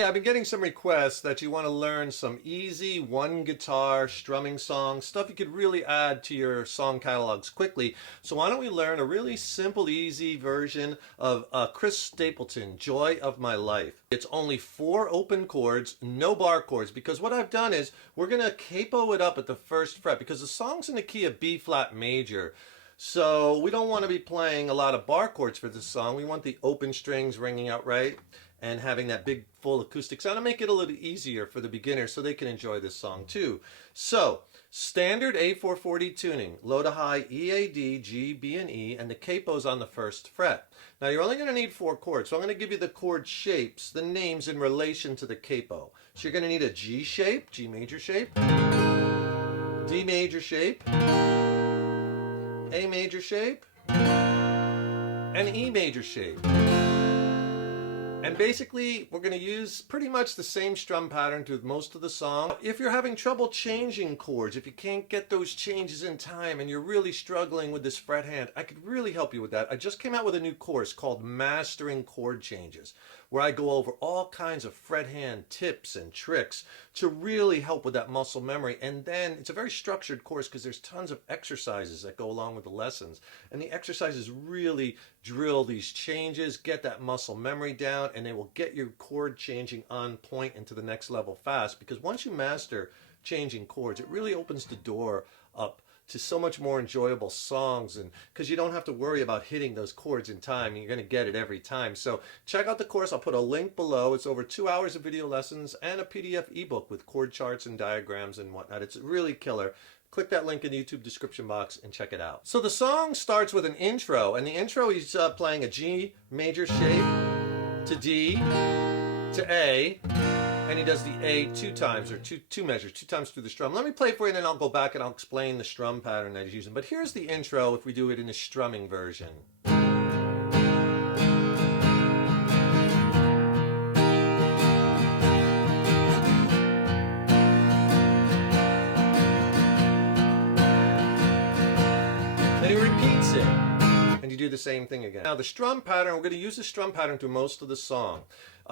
Yeah, I've been getting some requests that you want to learn some easy one guitar strumming songs, stuff you could really add to your song catalogs quickly. So why don't we learn a really simple, easy version of Chris Stapleton, Joy of My Life. It's only 4 open chords, no bar chords, because what I've done is we're going to capo it up at the 1st fret because the song's in the key of B flat major. So we don't want to be playing a lot of bar chords for this song. We want the open strings ringing out right and having that big full acoustic sound to make it a little easier for the beginner so they can enjoy this song too. So, standard A440 tuning, low to high E, A, D, G, B, and E, and the capo's on the 1st fret. Now you're only going to need 4 chords, so I'm going to give you the chord shapes, the names in relation to the capo. So you're going to need a G shape, G major shape, D major shape, A major shape, and E major shape. And basically, we're going to use pretty much the same strum pattern through most of the song. If you're having trouble changing chords, if you can't get those changes in time and you're really struggling with this fret hand, I could really help you with that. I just came out with a new course called Mastering Chord Changes, where I go over all kinds of fret hand tips and tricks to really help with that muscle memory. And then it's a very structured course because there's tons of exercises that go along with the lessons. And the exercises really drill these changes, get that muscle memory down, and they will get your chord changing on point into the next level fast. Because once you master changing chords, it really opens the door up to so much more enjoyable songs, and because you don't have to worry about hitting those chords in time, you're going to get it every time. So check out the course. I'll put a link below. It's over 2 hours of video lessons and a PDF ebook with chord charts and diagrams and whatnot. It's really killer. Click that link in the YouTube description box and check it out. So the song starts with an intro, and the intro he's playing a G major shape to D to A, and he does the A 2 times, or two measures, 2 times through the strum. Let me play it for you, and then I'll go back and I'll explain the strum pattern that he's using. But here's the intro if we do it in the strumming version. Then he repeats it, and you do the same thing again. Now the strum pattern, we're going to use the strum pattern through most of the song.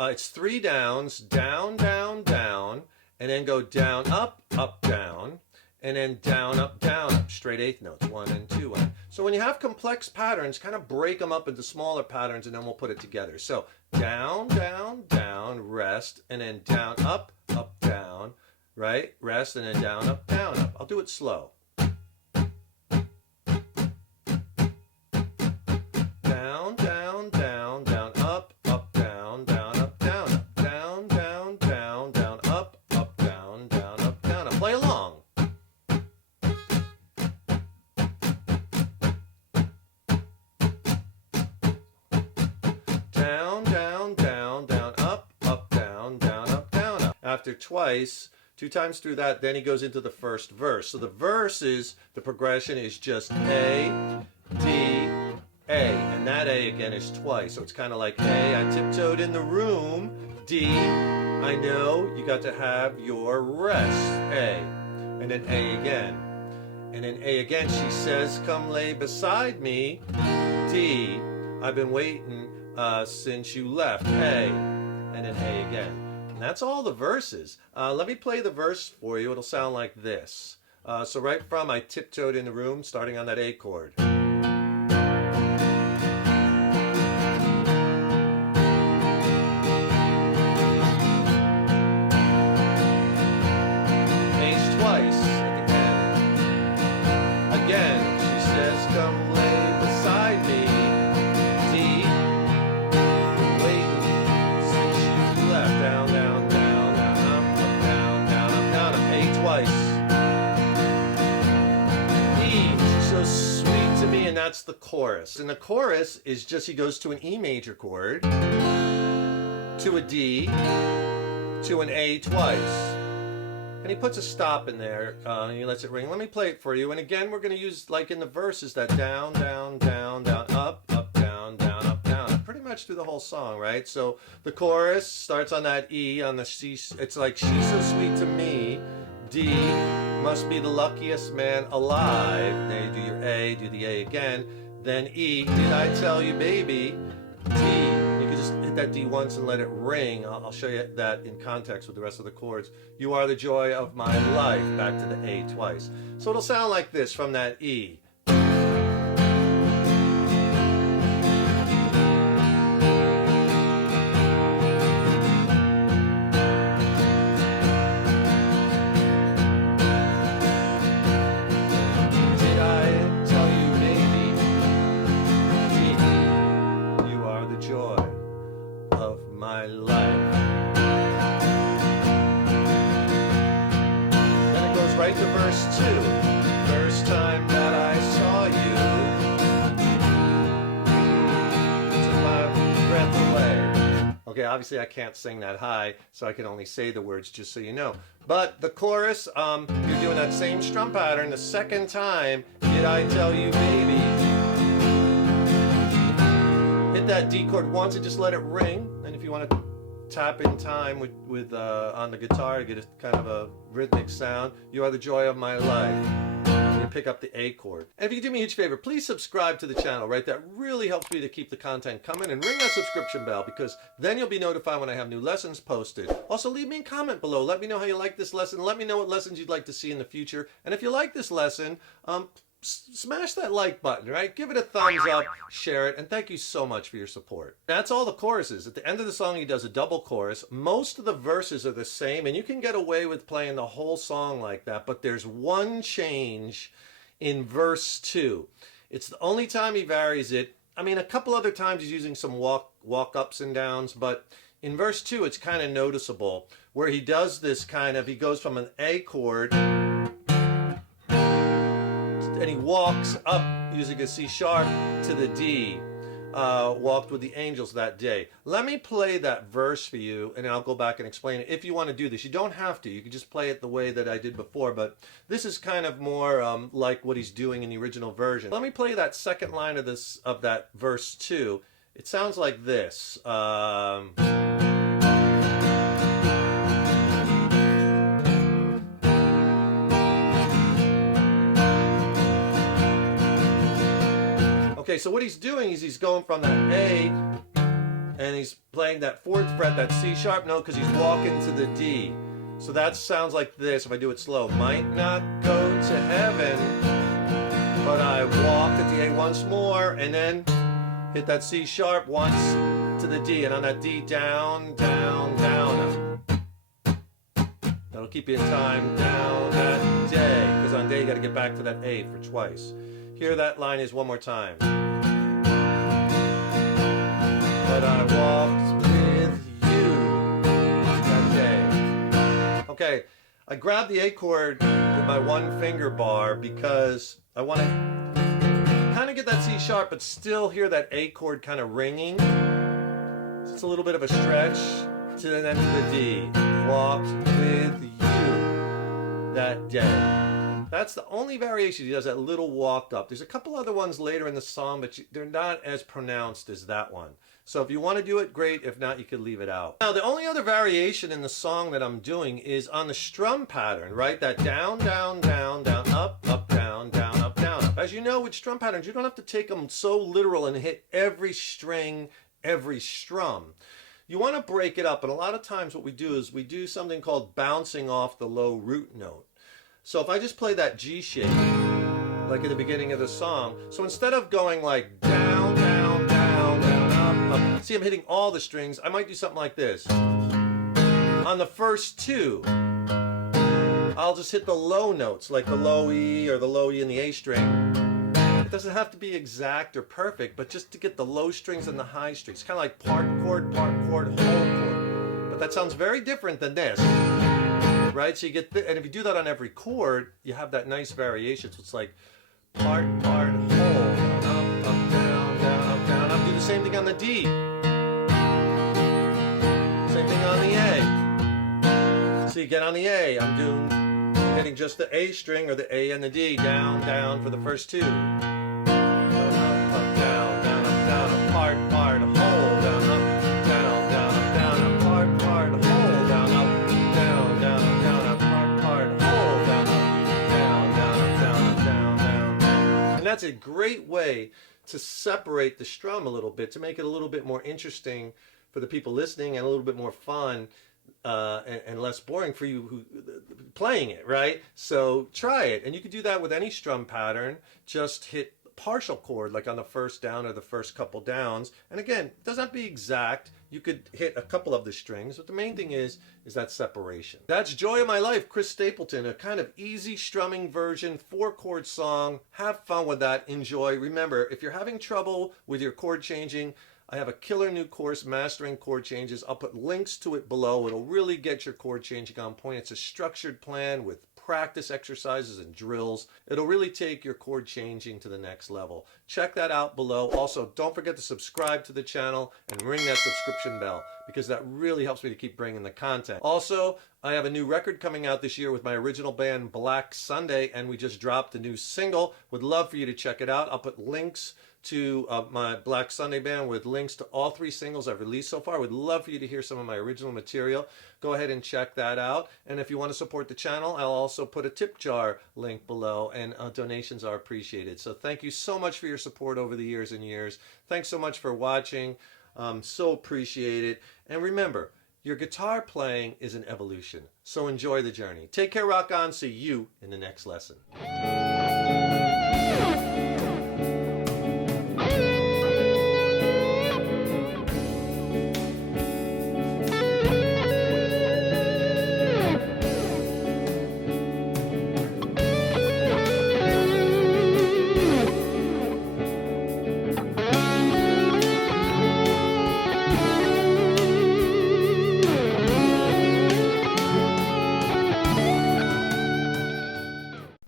It's 3 downs, down, down, down, and then go down, up, down, and then down, up, straight 8th notes, 1 and 2. So when you have complex patterns, kind of break them up into smaller patterns, and then we'll put it together. So down, down, down, rest, and then down, up, down, right? Rest, and then down, up. I'll do it slow. Down, down, down, down, up, down, down, up, down, down, down, down, down, up, down, down, up, down. Now play along. Down, down, down, down, up, down, down, up, down, up. After twice, 2 times through that, then he goes into the 1st verse. So the verse is, the progression is just A, D, A, and that A again is twice, so it's kind of like A, I tiptoed in the room, D, I know you got to have your rest, A, and then A again, and then A again, she says, come lay beside me, D, I've been waiting since you left, A, and then A again. And that's all the verses. Let me play the verse for you. It'll sound like this. So right from I tiptoed in the room, starting on that A chord. Twice at the end. Again, she says, come lay beside me, D, waiting since you left. Down, down, down, down, up, down, down, up, down, up. A twice. E, she's so sweet to me, and that's the chorus. And the chorus is just, he goes to an E major chord, to a D, to an A twice. And he puts a stop in there, and he lets it ring. Let me play it for you. And again, we're going to use, like in the verses, that down, down, down, down, up, down, down, up, down. Pretty much through the whole song, right? So the chorus starts on that E, on the C. It's like, she's so sweet to me. D, must be the luckiest man alive. Then you do your A, do the A again. Then E, did I tell you, baby? D, you can just hit that D once and let it ring. I'll show you that in context with the rest of the chords. You are the joy of my life, back to the A twice. So it'll sound like this from that E. My life. Then it goes right to verse 2. First time that I saw you, took my breath away. Okay, obviously I can't sing that high, so I can only say the words just so you know. But the chorus, you're doing that same strum pattern the second time. Did I tell you, baby? Hit that D chord once and just let it ring. And if you want to tap in time with on the guitar to get a kind of a rhythmic sound, you are the joy of my life. And you pick up the A chord. And if you could do me a huge favor, please subscribe to the channel, right? That really helps me to keep the content coming, and ring that subscription bell, because then you'll be notified when I have new lessons posted. Also, leave me a comment below. Let me know how you like this lesson. Let me know what lessons you'd like to see in the future. And if you like this lesson, smash that like button, right? Give it a thumbs up, share it, and thank you so much for your support. That's all the choruses. At the end of the song, he does a double chorus. Most of the verses are the same, and you can get away with playing the whole song like that, but there's one change in verse 2. It's the only time he varies it. I mean, a couple other times he's using some walk ups and downs, but in verse 2, it's kind of noticeable, where he does this kind of, he goes from an A chord, and he walks up using a C sharp to the D. Walked with the angels that day. Let me play that verse for you, and I'll go back and explain it. If you want to do this, you don't have to. You can just play it the way that I did before, but this is kind of more like what he's doing in the original version. Let me play that second line of that verse 2. It sounds like this. Okay, so what he's doing is he's going from that A, and he's playing that 4th fret, that C sharp note, because he's walking to the D. So that sounds like this if I do it slow. Might not go to heaven, but I walk at the A once more, and then hit that C sharp once to the D, and on that D, down, down, down. That'll keep you in time down that day, because on day you got to get back to that A for twice. Here that line is one more time. But I walked with you that day. Okay, I grabbed the A chord with my one finger bar because I want to kind of get that C sharp, but still hear that A chord kind of ringing. So it's a little bit of a stretch to the end of the D. Walked with you that day. That's the only variation. He does that little walked up. There's a couple other ones later in the song, but they're not as pronounced as that one. So if you want to do it, great. If not, you could leave it out. Now, the only other variation in the song that I'm doing is on the strum pattern, right? That down, down, down, down, up, down, down, up, down, up. As you know, with strum patterns, you don't have to take them so literal and hit every string, every strum. You want to break it up, and a lot of times what we do is we do something called bouncing off the low root note. So if I just play that G shape, like at the beginning of the song, so instead of going like down, down, down, down, up, up, see I'm hitting all the strings, I might do something like this. On the first 2, I'll just hit the low notes, like the low E or the low E in the A string. It doesn't have to be exact or perfect, but just to get the low strings and the high strings. Kind of like part chord, whole chord. But that sounds very different than this. Right, so you get, and if you do that on every chord, you have that nice variation. So it's like part, whole, up, down, down, down, up. Do the same thing on the D. Same thing on the A. So you get on the A, I'm hitting just the A string or the A and the D, down, down for the first 2. Up, down, down, up, down, up, part, whole, down, up, down, down, up, down, up, part, whole, down, up. That's a great way to separate the strum a little bit, to make it a little bit more interesting for the people listening and a little bit more fun and less boring for you who playing it, right? So try it, and you can do that with any strum pattern. Just hit partial chord, like on the first down or the first couple downs. And again, it doesn't have to be exact. You could hit a couple of the strings, but the main thing is that separation. That's Joy of My Life, Chris Stapleton, a kind of easy strumming version, 4-chord song. Have fun with that. Enjoy. Remember, if you're having trouble with your chord changing, I have a killer new course, Mastering Chord Changes. I'll put links to it below. It'll really get your chord changing on point. It's a structured plan with practice exercises and drills. It'll really take your chord changing to the next level. Check that out below. Also, don't forget to subscribe to the channel and ring that subscription bell, because that really helps me to keep bringing the content. Also, I have a new record coming out this year with my original band Black Sunday, and we just dropped a new single. Would love for you to check it out. I'll put links to my Black Sunday band with links to all 3 singles I've released so far. Would love for you to hear some of my original material. Go ahead and check that out. And if you want to support the channel, I'll also put a tip jar link below, and donations are appreciated. So thank you so much for your support over the years and years. Thanks so much for watching. So appreciate it. And remember, your guitar playing is an evolution. So enjoy the journey. Take care, rock on. See you in the next lesson.